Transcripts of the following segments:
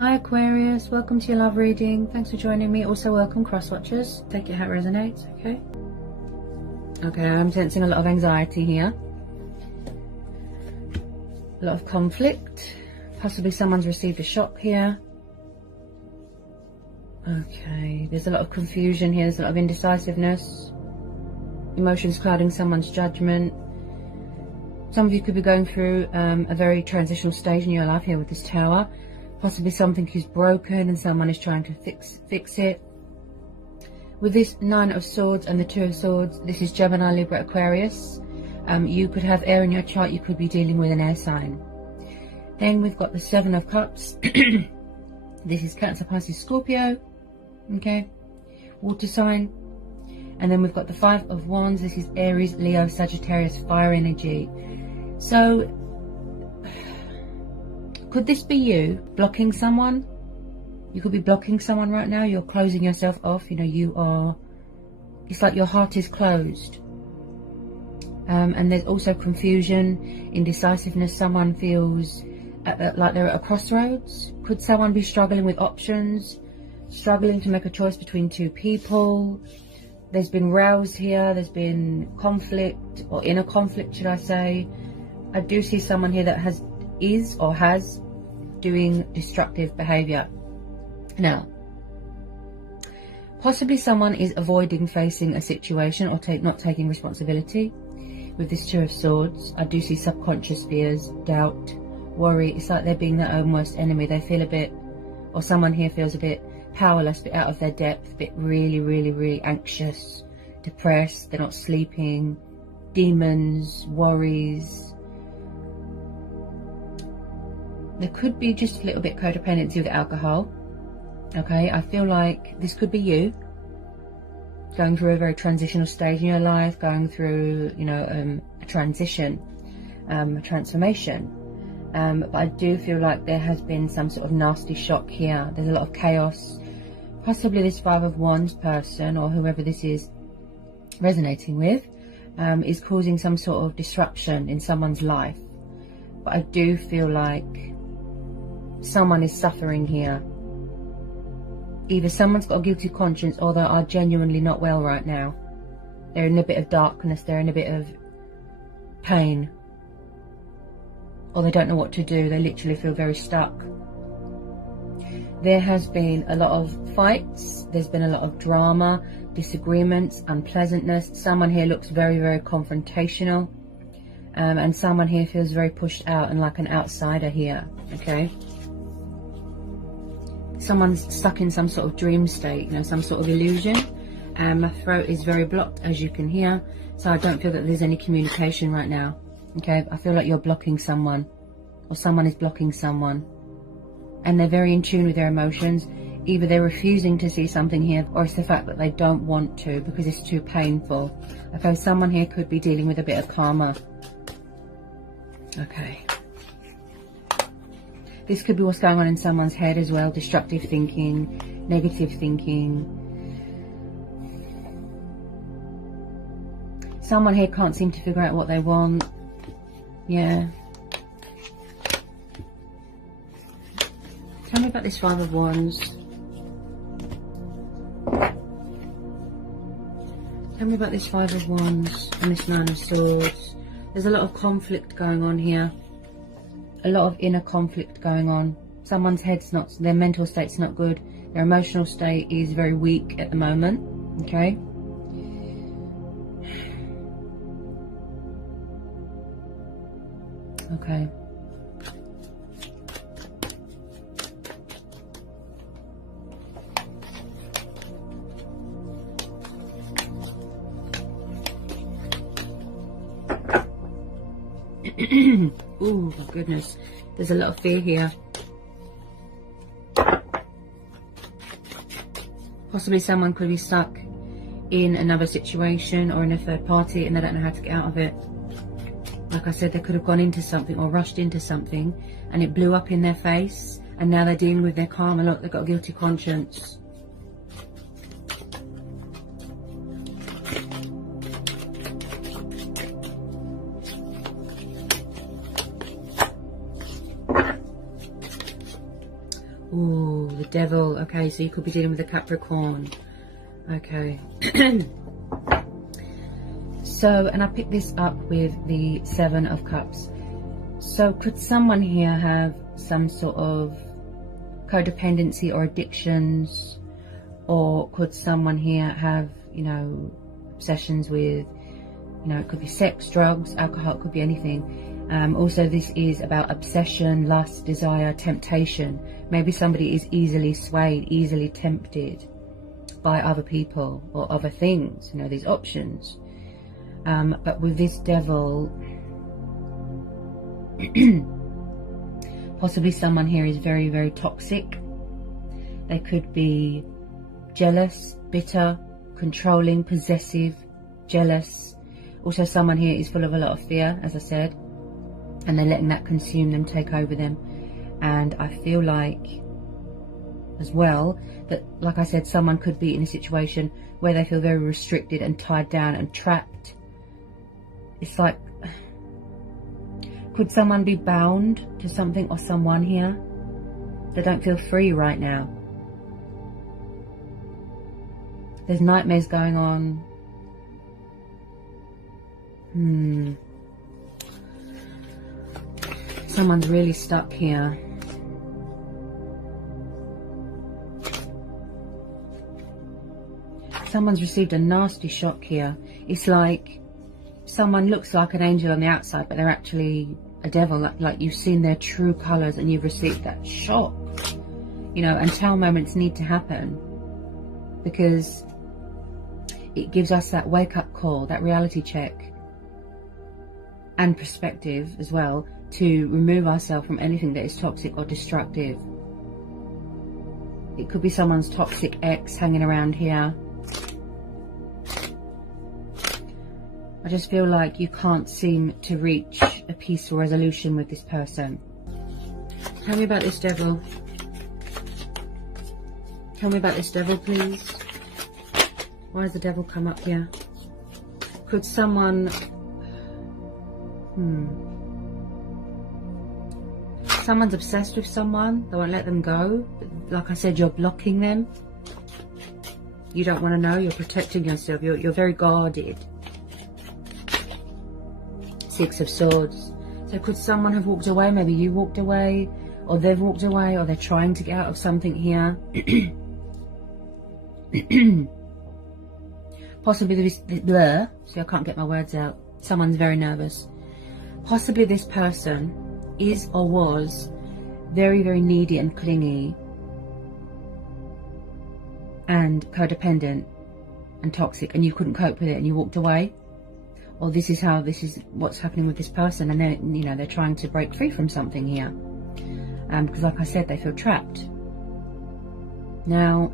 Hi Aquarius, welcome to your love reading. Thanks for joining me. Also welcome cross watchers. Take it how it resonates, okay? Okay, I'm sensing a lot of anxiety here. A lot of conflict. Possibly someone's received a shock here. Okay, there's a lot of confusion here. There's a lot of indecisiveness. Emotions clouding someone's judgment. Some of you could be going through a very transitional stage in your life here with this Tower. Possibly something is broken and someone is trying to fix it. With this Nine of Swords and the Two of Swords, this is Gemini, Libra, Aquarius. You could have air in your chart. You could be dealing with an air sign. Then we've got the Seven of Cups. This is Cancer, Pisces, Scorpio. Okay, water sign. And then we've got the Five of Wands. This is Aries, Leo, Sagittarius, fire energy. So could this be you blocking someone? You could be blocking someone right now. You're closing yourself off. You know, you are, it's like your heart is closed. And there's also confusion, indecisiveness. Someone feels like they're at a crossroads. Could someone be struggling with options, struggling to make a choice between two people? There's been rows here. There's been conflict, or inner conflict, should I say. I do see someone here that has doing destructive behavior. Now, possibly someone is avoiding facing a situation or not taking responsibility. With this Two of Swords, I do see subconscious fears, doubt, worry. It's like they're being their own worst enemy. They feel a bit, or someone here feels a bit powerless, a bit out of their depth, a bit really anxious, depressed. They're not sleeping, demons, worries. There could be just a little bit codependency with alcohol. Okay, I feel like this could be you going through a very transitional stage in your life, going through, you know, a transition, a transformation. But I do feel like there has been some sort of nasty shock here. There's a lot of chaos. Possibly this Five of Wands person, or whoever this is resonating with, is causing some sort of disruption in someone's life. But I do feel like someone is suffering here. Either someone's got a guilty conscience, or they are genuinely not well right now. They're in a bit of darkness, they're in a bit of pain, or they don't know what to do. They literally feel very stuck. There has been a lot of fights, there's been a lot of drama, disagreements, unpleasantness. Someone here looks very confrontational, and someone here feels very pushed out and like an outsider here. Okay, someone's stuck in some sort of dream state, you know, some sort of illusion. My throat is very blocked, as you can hear, so I don't feel that there's any communication right now. Okay, I feel like you're blocking someone, or someone is blocking someone, and they're very in tune with their emotions. Either they're refusing to see something here, or it's the fact that they don't want to because it's too painful. Okay, someone here could be dealing with a bit of karma. Okay, this could be what's going on in someone's head as well. Destructive thinking, negative thinking. Someone here can't seem to figure out what they want. Yeah. Tell me about this Five of Wands. Tell me about this Five of Wands and this Nine of Swords. There's a lot of conflict going on here. A lot of inner conflict going on. Someone's head's not, their mental state's not good. Their emotional state is very weak at the moment. Okay. Okay. Oh my goodness, there's a lot of fear here. Possibly someone could be stuck in another situation or in a third party and they don't know how to get out of it. Like I said, they could have gone into something or rushed into something and it blew up in their face, and now they're dealing with their karma. Look, they've got a guilty conscience. Ooh, the devil. Okay, so you could be dealing with a Capricorn. Okay. So, and I picked this up with the 7 of Cups. So could someone here have some sort of codependency or addictions? Or could someone here have, you know, obsessions with, you know, it could be sex, drugs, alcohol, it could be anything. Also, this is about obsession, lust, desire, temptation. Maybe somebody is easily swayed, easily tempted by other people or other things, you know, these options. But with this devil, possibly someone here is very, very toxic. They could be jealous, bitter, controlling, possessive, jealous. Also, someone here is full of a lot of fear, as I said, and they're letting that consume them, take over them. And I feel like, as well, that, like I said, someone could be in a situation where they feel very restricted and tied down and trapped. It's like, could someone be bound to something or someone here? They don't feel free right now. There's nightmares going on. Someone's really stuck here. Someone's received a nasty shock here. It's like someone looks like an angel on the outside, but they're actually a devil. Like you've seen their true colours and you've received that shock. You know, and tell moments need to happen, because it gives us that wake-up call, that reality check, and perspective as well, to remove ourselves from anything that is toxic or destructive. It could be someone's toxic ex hanging around here. I just feel like you can't seem to reach a peaceful resolution with this person. Tell me about this devil. Tell me about this devil, please. Why has the devil come up here? Could someone... Someone's obsessed with someone. They won't let them go. Like I said, you're blocking them. You don't want to know. You're protecting yourself. You're very guarded. 6 of Swords. So could someone have walked away? Maybe you walked away, or they've walked away, or they're trying to get out of something here. Possibly this blur. See, I can't get my words out. Someone's very nervous. Possibly this person is or was very, very needy and clingy and codependent and toxic, and you couldn't cope with it and you walked away. Or this is what's happening with this person, and then, you know, they're trying to break free from something here. Because like I said, they feel trapped. Now,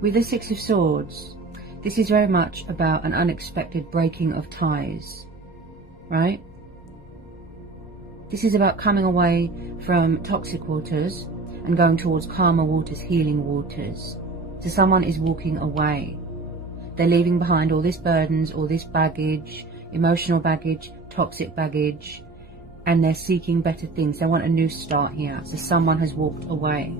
with the 6 of Swords, this is very much about an unexpected breaking of ties, right? This is about coming away from toxic waters and going towards calmer waters, healing waters. So someone is walking away. They're leaving behind all this burdens, all this baggage, emotional baggage, toxic baggage, and they're seeking better things. They want a new start here. So someone has walked away.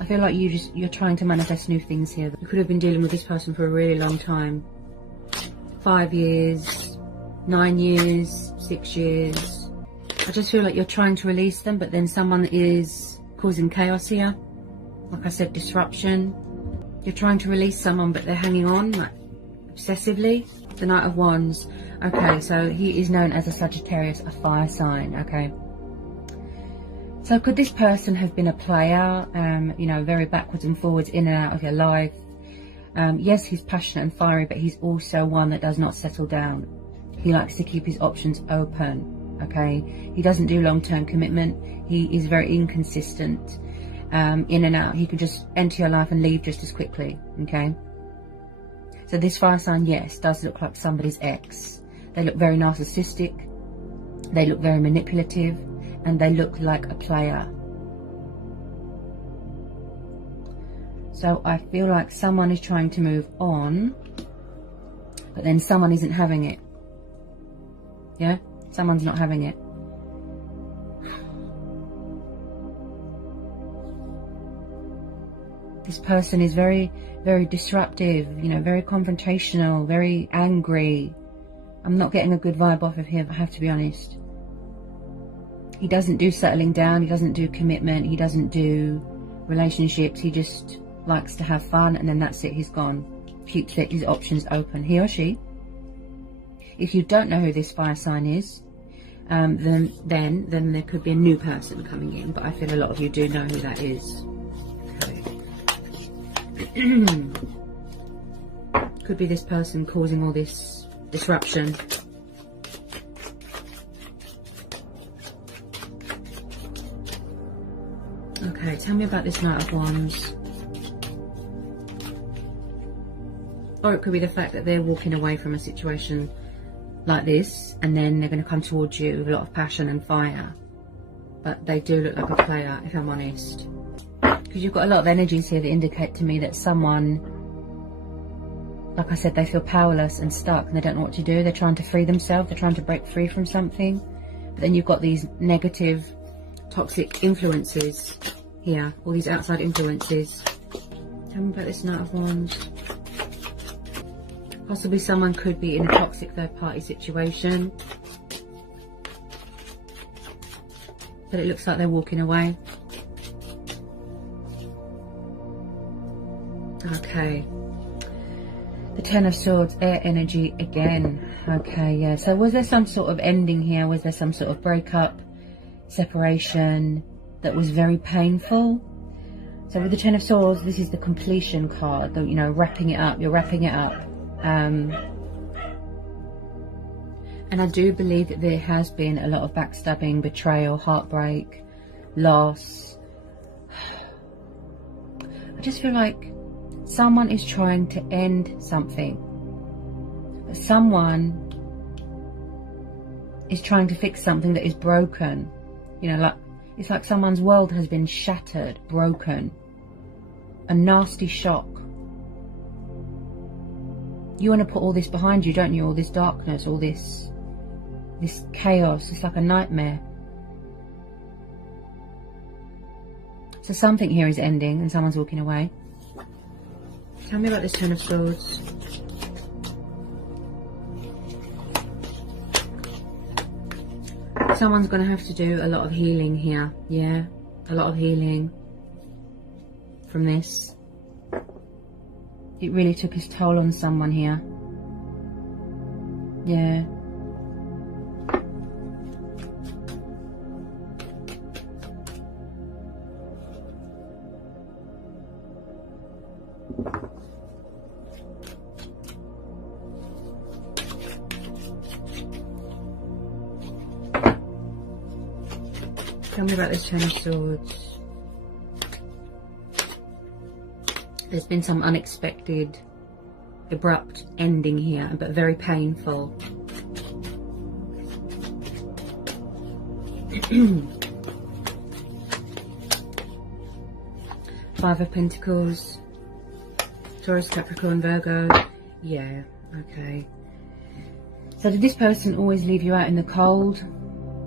I feel like you're trying to manifest new things here. You could have been dealing with this person for a really long time. 5 years, 9 years, 6 years. I just feel like you're trying to release them, but then someone is causing chaos here. Like I said, disruption. You're trying to release someone, but they're hanging on, like, obsessively. The Knight of Wands. Okay, so he is known as a Sagittarius, a fire sign, okay. So could this person have been a player, you know, very backwards and forwards, in and out of your life? Yes, he's passionate and fiery, but he's also one that does not settle down. He likes to keep his options open, okay? He doesn't do long-term commitment. He is very inconsistent, in and out. He could just enter your life and leave just as quickly, okay? So this fire sign, yes, does look like somebody's ex. They look very narcissistic. They look very manipulative. And they look like a player. So I feel like someone is trying to move on, but then someone isn't having it. Yeah? Someone's not having it. This person is very, very disruptive, you know, very confrontational, very angry. I'm not getting a good vibe off of him, I have to be honest. He doesn't do settling down, he doesn't do commitment, he doesn't do relationships. He just likes to have fun, and then that's it, he's gone. Keeps his options open, he or she. If you don't know who this fire sign is, then there could be a new person coming in, but I feel a lot of you do know who that is. Okay. Could be this person causing all this disruption. Okay, tell me about this Knight of Wands. Or it could be the fact that they're walking away from a situation like this, and then they're going to come towards you with a lot of passion and fire. But they do look like a player, if I'm honest. Because you've got a lot of energies here that indicate to me that someone, like I said, they feel powerless and stuck and they don't know what to do. They're trying to free themselves, they're trying to break free from something. But then you've got these negative, toxic influences here, all these outside influences. Tell me about this Knight of Wands. Possibly someone could be in a toxic third-party situation. But it looks like they're walking away. Okay. The Ten of Swords, air energy again. Okay, yeah. So was there some sort of ending here? Was there some sort of breakup, separation that was very painful? So with the Ten of Swords, this is the completion card. You know, wrapping it up. You're wrapping it up. And I do believe that there has been a lot of backstabbing, betrayal, heartbreak, loss. I just feel like someone is trying to end something. Someone is trying to fix something that is broken. You know, like it's like someone's world has been shattered, broken. A nasty shock. You want to put all this behind you, don't you? All this darkness, all this chaos. It's like a nightmare. So something here is ending and someone's walking away. Tell me about this Ten of Swords. Someone's going to have to do a lot of healing here. Yeah, a lot of healing from this. It really took its toll on someone here. Yeah. Tell me about this Ten of Swords. There's been some unexpected, abrupt ending here, but very painful. Five of Pentacles. Taurus, Capricorn, Virgo. Yeah, okay. So did this person always leave you out in the cold?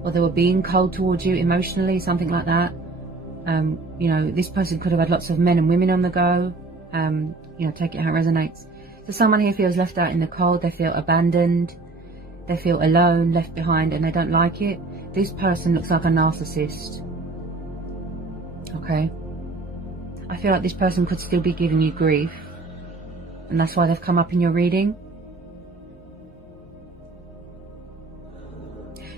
Or they were being cold towards you emotionally, something like that? You know, this person could have had lots of men and women on the go. You know, take it how it resonates. So someone here feels left out in the cold. They feel abandoned. They feel alone, left behind, and they don't like it. This person looks like a narcissist. Okay? I feel like this person could still be giving you grief. And that's why they've come up in your reading.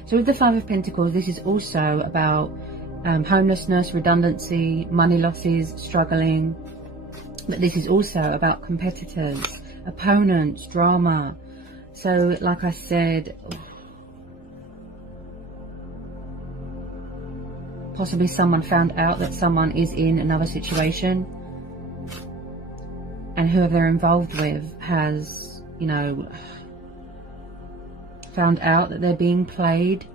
So with the Five of Pentacles, this is also about homelessness, redundancy, money losses, struggling. But this is also about competitors, opponents, drama. So like I said, possibly someone found out that someone is in another situation, and whoever they're involved with has, you know, found out that they're being played,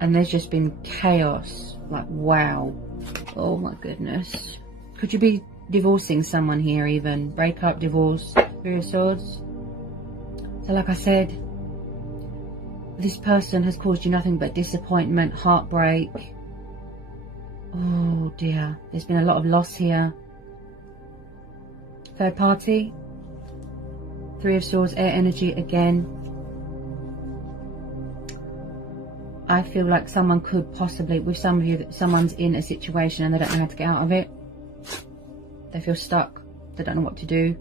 and there's just been chaos. Like, wow. Oh my goodness. Could you be divorcing someone here even? Breakup, divorce, Three of Swords. So like I said, this person has caused you nothing but disappointment, heartbreak. Oh dear, there's been a lot of loss here. Third party, Three of Swords, air energy again. I feel like someone could possibly, with some of you, someone's in a situation and they don't know how to get out of it. They feel stuck. They don't know what to do.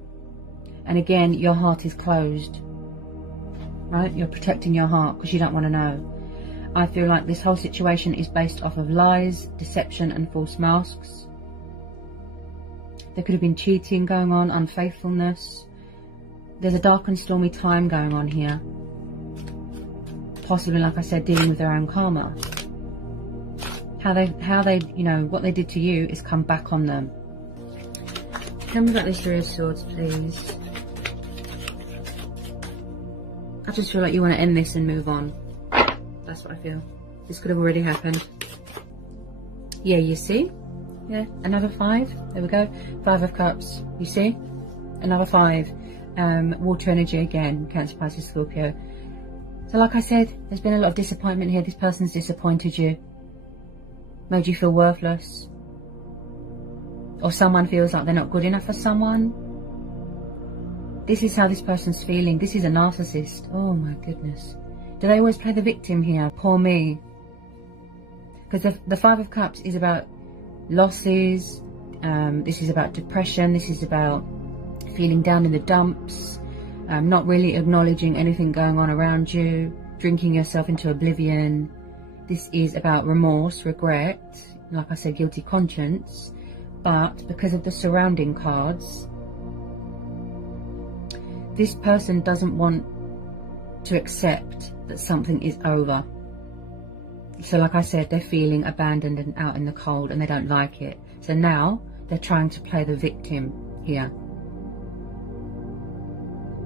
And again, your heart is closed. Right? You're protecting your heart because you don't want to know. I feel like this whole situation is based off of lies, deception and false masks. There could have been cheating going on, unfaithfulness. There's a dark and stormy time going on here. Possibly, like I said, dealing with their own karma. How they, you know, what they did to you is come back on them. Tell me about this Three of Swords, please. I just feel like you want to end this and move on. That's what I feel. This could have already happened. Yeah, you see? Yeah, another 5. There we go. 5 of Cups. You see? Another 5. Water energy again. Cancer, Pisces, Scorpio. So like I said, there's been a lot of disappointment here. This person's disappointed you. Made you feel worthless. Or someone feels like they're not good enough for someone. This is how this person's feeling. This is a narcissist. Oh my goodness. Do they always play the victim here? Poor me. Because the 5 of Cups is about losses. This is about depression. This is about feeling down in the dumps. Not really acknowledging anything going on around you. Drinking yourself into oblivion. This is about remorse, regret. Like I said, guilty conscience. But because of the surrounding cards, this person doesn't want to accept that something is over. So like I said, they're feeling abandoned and out in the cold and they don't like it. So now they're trying to play the victim here.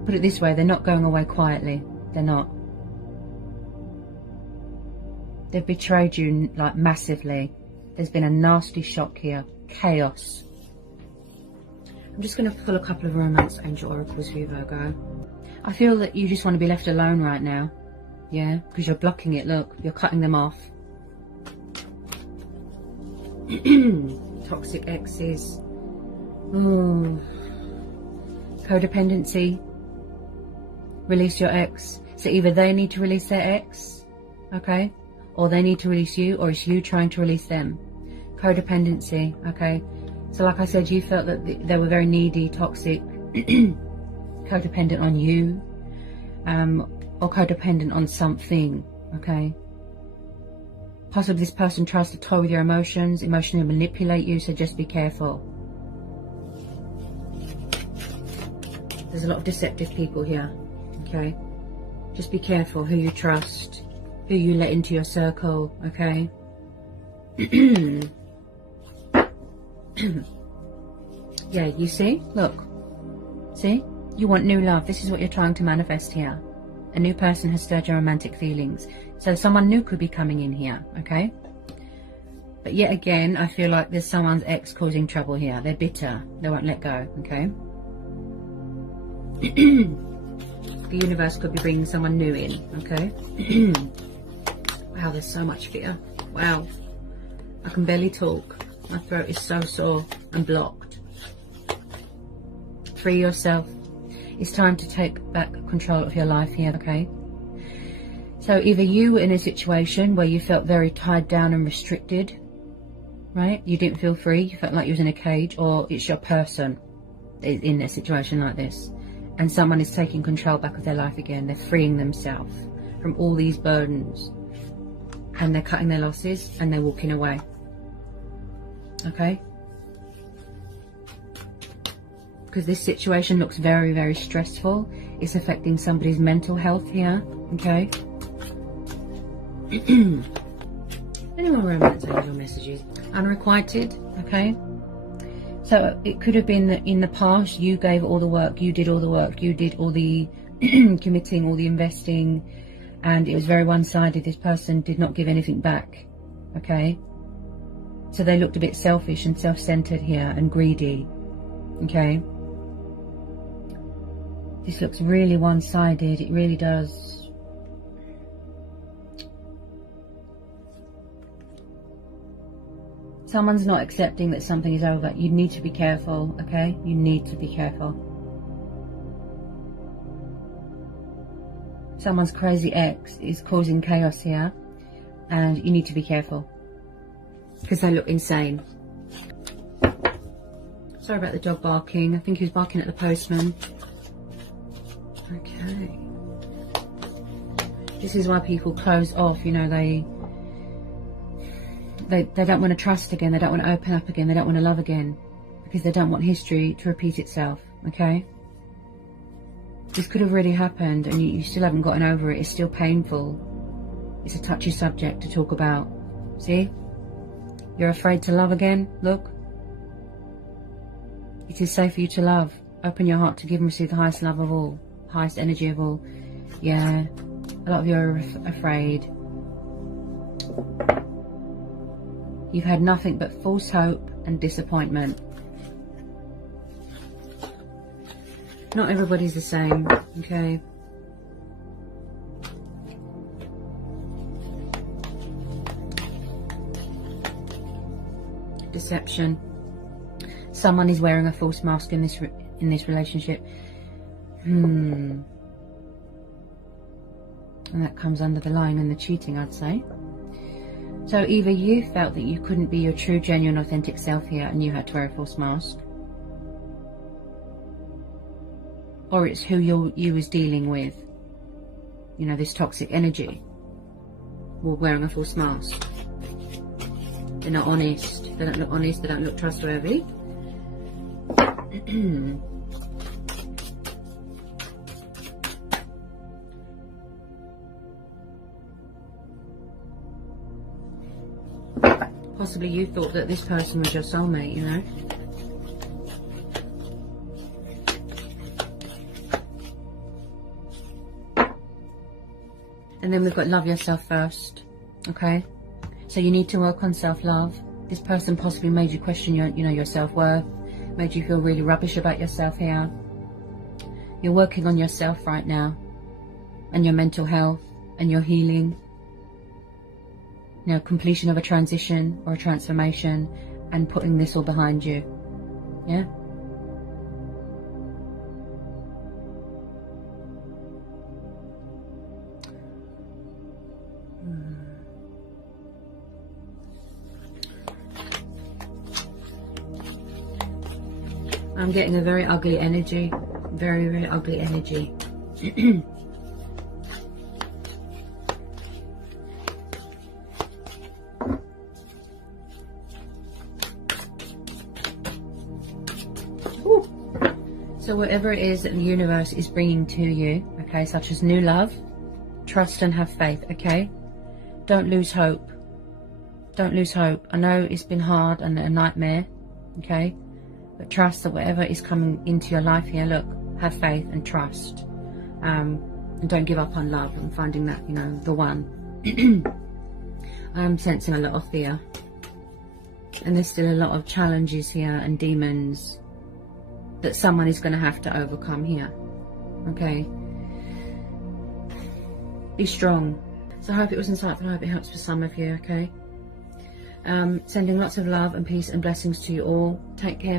Put it this way, they're not going away quietly. They're not. They've betrayed you like massively. There's been a nasty shock here. Chaos. I'm just going to pull a couple of romance angel oracles for you, Virgo. I feel that you just want to be left alone right now. Yeah, because you're blocking it. Look, you're cutting them off. Toxic exes. Oh. Codependency. Release your ex. So either they need to release their ex, okay, or they need to release you, or it's you trying to release them. Codependency, okay. So like I said, you felt that they were very needy, toxic, codependent on you, or codependent on something, okay. Possibly this person tries to toy with your emotions, emotionally manipulate you, so just be careful. There's a lot of deceptive people here, okay. Just be careful who you trust, who you let into your circle, okay. Yeah, you see? Look. See? You want new love. This is what you're trying to manifest here. A new person has stirred your romantic feelings. So someone new could be coming in here, okay? But yet again, I feel like there's someone's ex causing trouble here. They're bitter. They won't let go, okay? The universe could be bringing someone new in, okay? Wow, there's so much fear. Wow. I can barely talk. My throat is so sore and blocked. Free yourself. It's time to take back control of your life here, okay? So either you were in a situation where you felt very tied down and restricted, right? You didn't feel free. You felt like you was in a cage, or it's your person in a situation like this. And someone is taking control back of their life again. They're freeing themselves from all these burdens. And they're cutting their losses and they're walking away. Okay? Because this situation looks very, very stressful. It's affecting somebody's mental health here. Okay? Any more romance angel messages? Unrequited. Okay? So it could have been that in the past you gave all the work, you did all the work, you did all the committing, all the investing, and it was very one-sided. This person did not give anything back, okay? So they looked a bit selfish and self-centered here and greedy, okay? This looks really one-sided, it really does. Someone's not accepting that something is over. You need to be careful, okay? You need to be careful. Someone's crazy ex is causing chaos here, and you need to be careful because they look insane. Sorry about the dog barking. I think he was barking at the postman. Okay. This is why people close off, you know, they don't want to trust again, they don't want to open up again, they don't want to love again, because they don't want history to repeat itself, okay? This could have already happened and you still haven't gotten over it. It's still painful. It's a touchy subject to talk about. See? You're afraid to love again? Look. It is safe for you to love. Open your heart to give and receive the highest love of all. Highest energy of all. Yeah. A lot of you are afraid. You've had nothing but false hope and disappointment. Not everybody's the same, okay? Deception. Someone is wearing a false mask in this relationship. And that comes under the lying and the cheating, I'd say. So either you felt that you couldn't be your true, genuine, authentic self here and you had to wear a false mask, or it's who you was dealing with, you know, this toxic energy, or wearing a false mask. They're not honest. They don't look honest. They don't look trustworthy. Possibly you thought that this person was your soulmate, you know. And then we've got love yourself first, okay? So you need to work on self-love. This person possibly made you question your self-worth, made you feel really rubbish about yourself here. You're working on yourself right now, and your mental health, and your healing. You know, completion of a transition or a transformation, and putting this all behind you. Yeah? I'm getting a very ugly energy. Very, very ugly energy. So whatever it is that the universe is bringing to you, okay, such as new love, trust and have faith, okay? Don't lose hope. Don't lose hope. I know it's been hard and a nightmare, okay? But trust that whatever is coming into your life here, look, have faith and trust. And don't give up on love and finding that, you know, the one. I am sensing a lot of fear. And there's still a lot of challenges here and demons that someone is going to have to overcome here. Okay? Be strong. So I hope it was insightful. I hope it helps for some of you, okay? Sending lots of love and peace and blessings to you all. Take care.